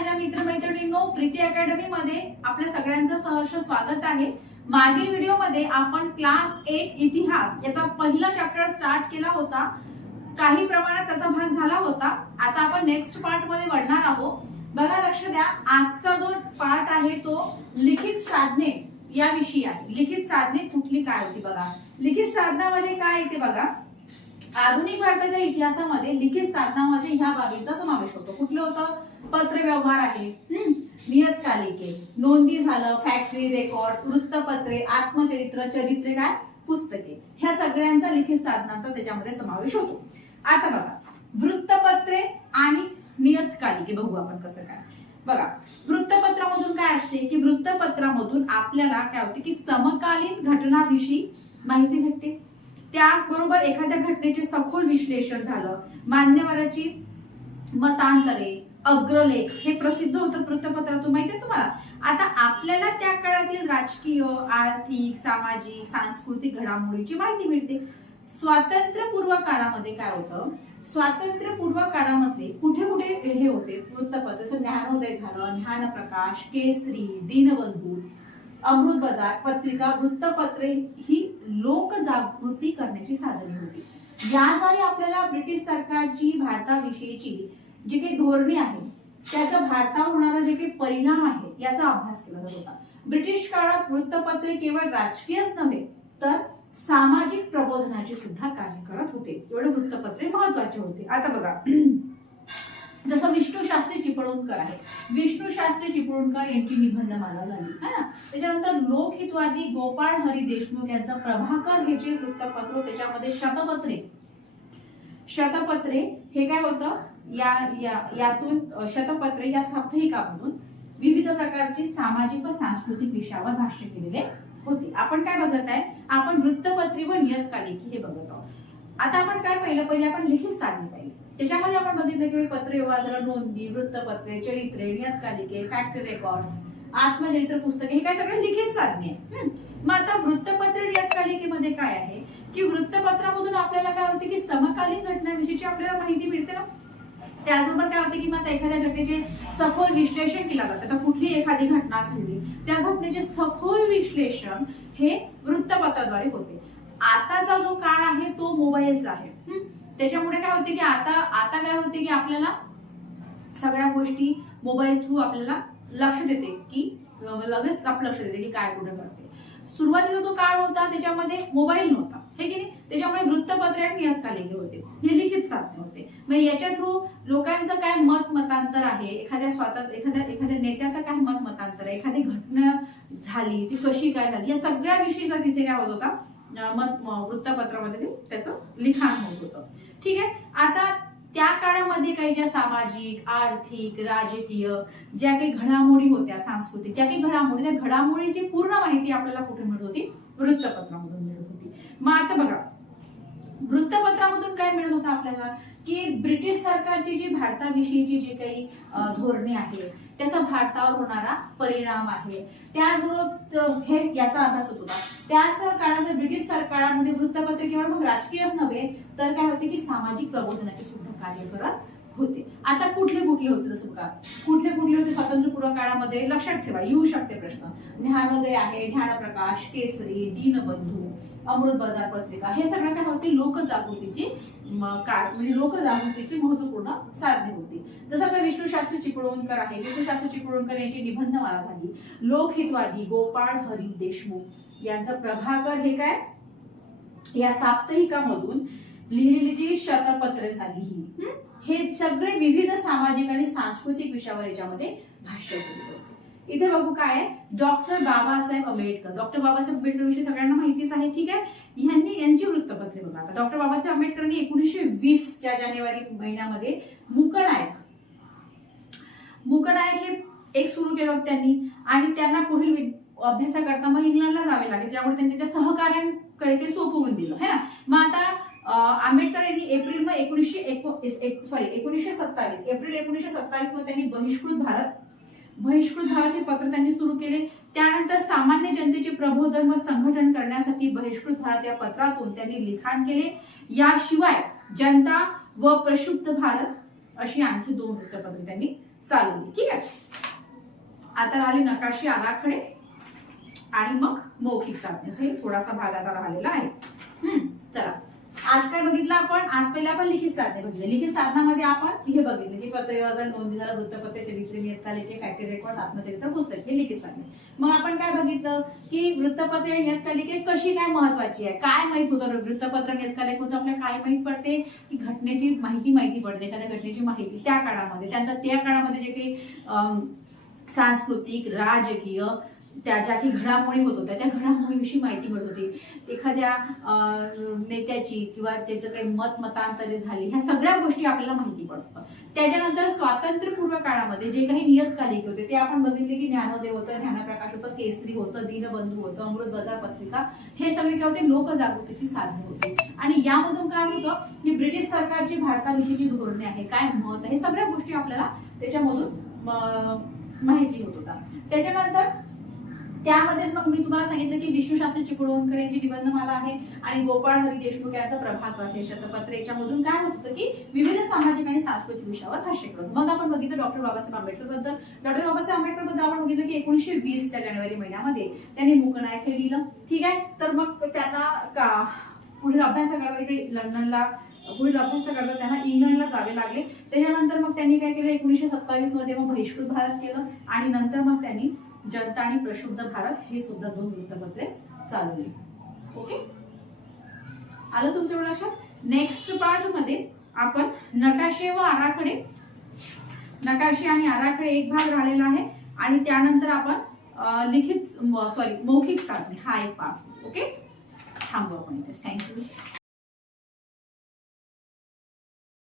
माझ्या मित्रमैत्रिणींनो, प्रीती अकॅडमी मध्ये आपल्या सगळ्यांचं सहर्ष स्वागत आहे। मागील व्हिडिओमध्ये आपण क्लास 8 इतिहास याचा पहिला चॅप्टर स्टार्ट केला होता। काही प्रमाणात त्याचा भाग झाला होता। आता आपण नेक्स्ट पार्ट मध्ये वळणार आहोत। बघा, लक्ष द्या, आजचा जो पार्ट आहे तो लिखित साधने याविषयी आहे। लिखित साधने कुठली काय होती बघा। लिखित साधनामध्ये काय येते बघा, आधुनिक भारताच्या इतिहासामध्ये लिखित साधनामध्ये ह्या बाबींचा समावेश होतो। कुठलं होतं? पत्र व्यवहार आहे, नियतकालिके, नोंदी झालं, फॅक्टरी रेकॉर्ड्स, वृत्तपत्रे, आत्मचरित्र, चरित्रे, काय पुस्तके, ह्या सगळ्यांचा लिखित साधनांचा त्याच्यामध्ये समावेश होतो। आता बघा, वृत्तपत्रे आणि नियतकालिके बघू आपण कसं काय। बघा, वृत्तपत्रामधून काय असते की वृत्तपत्रामधून आपल्याला काय होते की समकालीन घटनाविषयी माहिती भेटते। त्याबरोबर एखाद्या घटनेचे सखोल विश्लेषण झालं, मान्यवरांची मतांतरे, अग्रलेख हे प्रसिद्ध होतात वृत्तपत्रातून, माहिती आहे तुम्हाला। आता आपल्याला त्या काळातील राजकीय, आर्थिक, सामाजिक, सांस्कृतिक घडामोडीची माहिती मिळते। स्वातंत्र्यपूर्व काळामध्ये काय होतं? स्वातंत्र्यपूर्व काळामध्ये कुठे कुठे हे होते वृत्तपत्र, जसं ज्ञानोदय झालं, ज्ञानप्रकाश, केसरी, दीनबंधू, अमृत बाजार पत्रिका, वृत्तपत्रे ही लोकजागृती करण्याची साधने होती। याद्वारे आपल्याला ब्रिटिश सरकारची भारताविषयीची जी काही धोरणे आहे, त्याचा भारतावर होणारा जे काही परिणाम आहे याचा अभ्यास केला जात होता। ब्रिटिश काळात वृत्तपत्रे केवळ राजकीयच नव्हे तर सामाजिक प्रबोधनाचे सुद्धा कार्य करत होते। एवढे वृत्तपत्रे महत्वाचे होते। आता बघा, जसं विष्णू शास्त्री चिपळूणकर आहे, विष्णू शास्त्री चिपळूणकर यांची निबंधमाला झाली है ना। त्याच्यानंतर लोकहितवादी गोपाळ हरी देशमुख यांचं प्रभाकर हे जे वृत्तपत्र, त्याच्यामध्ये शतपत्रे हे काय होतं, यातून शतपत्रे या साप्ताहिकामधून विविध प्रकारची सामाजिक व सांस्कृतिक विषयावर भाष्य केलेले होते। आपण काय बघत आहे? आपण वृत्तपत्रे व नियतकालिके हे बघत आहोत। आता आपण काय पहिले आपण लिखित साधने पाहिली। त्याच्यामध्ये आपण बघितलं की पत्र व्यवहार, नोंदी, वृत्तपत्रे, चरित्रे, नियतकालिके, फॅक्टरी रेकॉर्ड्स, आत्मचरित्र, पुस्तके, हे काय सगळं लिखित साधने आहे। मग आता वृत्तपत्र नियतकालिकेमध्ये काय आहे की वृत्तपत्रामधून आपल्याला काय होते की समकालीन घटनांविषयीची आपल्याला माहिती मिळते ना। त्याचबरोबर काय होते की मग एखाद्या घटनेचे सखोल विश्लेषण केलं जातं। तर कुठली एखादी घटना घडली, त्या घटनेचे सखोल विश्लेषण हे वृत्तपत्राद्वारे होते। आताचा जो काळ आहे तो मोबाईलचा आहे। त्याच्यामुळे काय होते की आता काय होते की आपल्याला सगळ्या गोष्टी मोबाईल थ्रू आपल्याला लक्ष देते की लगेच आपलं लक्ष देते की काय कुठे घडते। सुरुवातीचा जो काळ होता त्याच्यामध्ये मोबाईल नव्हता, हे की नाही। त्याच्यामुळे वृत्तपत्रे आणि नियतकालिके होते, हे लिखित साधने होते। मग याच्या थ्रू लोकांचं काय मतांतर आहे, एखाद्या नेत्याचं काय मतांतर आहे, एखादी घटना झाली ती कशी काय झाली, या सगळ्या विषयीचा तिथे काय होत होता, वृत्तपत्रामध्ये त्याचं लिखाण होत होतं। ठीक आहे। आता त्या काळामध्ये काही ज्या सामाजिक, आर्थिक, राजकीय ज्या काही घडामोडी होत्या, सांस्कृतिक ज्या काही घडामोडी, त्या घडामोडीची पूर्ण माहिती आपल्याला कुठे मिळत होती? वृत्तपत्रामधून मिळत होती। मग आता बघा, वृत्तपत्रामधून काय मिळत होतं आपल्याला की ब्रिटिश सरकारची जी भारताविषयीची जी काही धोरणे आहे, त्याचा भारतावर होणारा परिणाम आहे, त्याचबरोबर हे याचा अभ्यास होत होता। त्याच काळामध्ये ब्रिटिश सरकारामध्ये वृत्तपत्रे केवळ मग राजकीयच नव्हे तर काय होते की सामाजिक प्रबोधनाचे सुद्धा कार्य करत होते। आता कुठले होते जसं का कुठले होते स्वातंत्र्यपूर्व काळामध्ये? लक्षात ठेवा, येऊ शकते प्रश्न। ज्ञानोदय आहे, ज्ञानप्रकाश, केसरी, दीनबंधू, अमृत बाजार पत्रिका, हे सगळं काय होते? लोकजागृतीची म्हणजे लोकजागृतीची महत्वपूर्ण साधने होती। जसं का विष्णू शास्त्री चिपळूणकर आहे, विष्णू शास्त्री चिपळूणकर यांची निबंधमाला झाली। लोकहितवादी गोपाळ हरी देशमुख यांचं प्रभाकर हे काय, या साप्ताहिकामधून लिहिलेली जी शतपत्रे झाली ही, हे सगळे विविध सामाजिक आणि सांस्कृतिक विषयावर याच्यामध्ये भाष्य केले होते। इथे बघू काय आहे, डॉक्टर बाबासाहेब आंबेडकर। डॉक्टर बाबासाहेब आंबेडकर विषयी सगळ्यांना माहितीच आहे, ठीक आहे। यांची वृत्तपत्रे बघा। आता डॉक्टर बाबासाहेब आंबेडकरांनी 1920 च्या जानेवारी महिन्यामध्ये मुकनायक हे एक सुरू केलं होतं त्यांनी, आणि त्यांना पुढील अभ्यासाकरता मग इंग्लंडला जावे लागले, ज्यामुळे त्यांनी त्या सहकार्यांकडे ते सोपवून दिलं है ना। मग आता आंबेडकर यांनी एप्रिल 1927 मध्ये त्यांनी बहिष्कृत भारत हे पत्र त्यांनी सुरू केले। त्यानंतर सामान्य जनतेचे प्रबोधन व संघटन करण्यासाठी बहिष्कृत भारत या पत्रातून त्यांनी लिखाण केले। याशिवाय जनता व प्रक्षुब्ध भारत अशी आणखी 2 वृत्तपत्रे त्यांनी चालवली. ठीक आहे. आता राहिले नकाशे आराखडे आणि मग मौखिक साधने. हे थोडासा भाग आता राहिलेला आहे. चला, आज काय बघितलं आपण? आज पहिला आपण लिखित साधने बघितले. लिखित साधनामध्ये आपण हे बघितले की पत्रव्यवहार, नोंदी, वृत्तपत्रे, चरित्रे, नियतकालिके, फॅक्टरी रेकॉर्ड, आत्मचरित्र, पुस्तक, हे लिखित साधने. मग आपण काय बघितलं की वृत्तपत्रे, नियतकालिके कशी काय महत्वाची आहे, काय माहित होतं वृत्तपत्र, नियतकालिक होतं आपल्याला काय माहित पडते की घटनेची माहिती पडते, एखाद्या घटनेची माहिती त्या काळामध्ये. त्यानंतर त्या काळामध्ये जे काही सांस्कृतिक, राजकीय ज्या काही घडामोडी होत होत्या त्या घडामोडीविषयी माहिती मिळत होती. एखाद्या नेत्याची किंवा त्याचं काही मतांतरे झाली, ह्या सगळ्या गोष्टी आपल्याला माहिती पडतात. त्याच्यानंतर स्वातंत्र्यपूर्व काळामध्ये जे काही नियतकालिक होते ते आपण बघितले की ज्ञानोदय होतं, ज्ञानप्रकाश होतं, केसरी होतं, दीनबंधू होतं, अमृत बाजार पत्रिका, हे सगळे काय होते? लोकजागृतीची साधने होती. आणि यामधून काय होतं की ब्रिटिश सरकारची भारताविषयीची धोरणे आहे, काय मत आहे, सगळ्या गोष्टी आपल्याला त्याच्यामधून माहिती होत होता. त्याच्यानंतर त्यामध्येच मग मी तुम्हाला सांगितलं की विष्णू शास्त्री चिपळूणकर यांची निबंधमाला आहे आणि गोपाळ हरी देशमुख यांचं प्रभाकर हे शतपत्र. याच्यामधून काय होत होतं की विविध सामाजिक आणि सांस्कृतिक विषयावर भाष्य करत. मग आपण बघितलं डॉक्टर बाबासाहेब आंबेडकर बद्दल. डॉक्टर बाबासाहेब आंबेडकर बद्दल आपण बघितलं की 1920च्या जानेवारी महिन्यामध्ये त्यांनी मूकनायक हे लिहिलं. ठीक आहे. तर मग त्यांना पुढील अभ्यासाकरता इकडे लंडनला त्यांना इंग्लंडला जावे लागले. त्याच्यानंतर मग त्यांनी काय केलं? 1927 मध्ये मग बहिष्कृत भारत केलं आणि नंतर मग त्यांनी जनता आणि प्रशुद्ध भारत हे सुद्धा 2 वृत्तपत्रे चालवली. ओके, आलं तुमच्या लक्षात? नेक्स्ट पार्ट मध्ये आपण नकाशे व आराखडे, नकाशे आणि आराखडे एक भाग राहिलेला आहे आणि त्यानंतर आपण मौखिक साधने हा एक भाग. ओके, थांबू आपण इथेच. थँक्यू.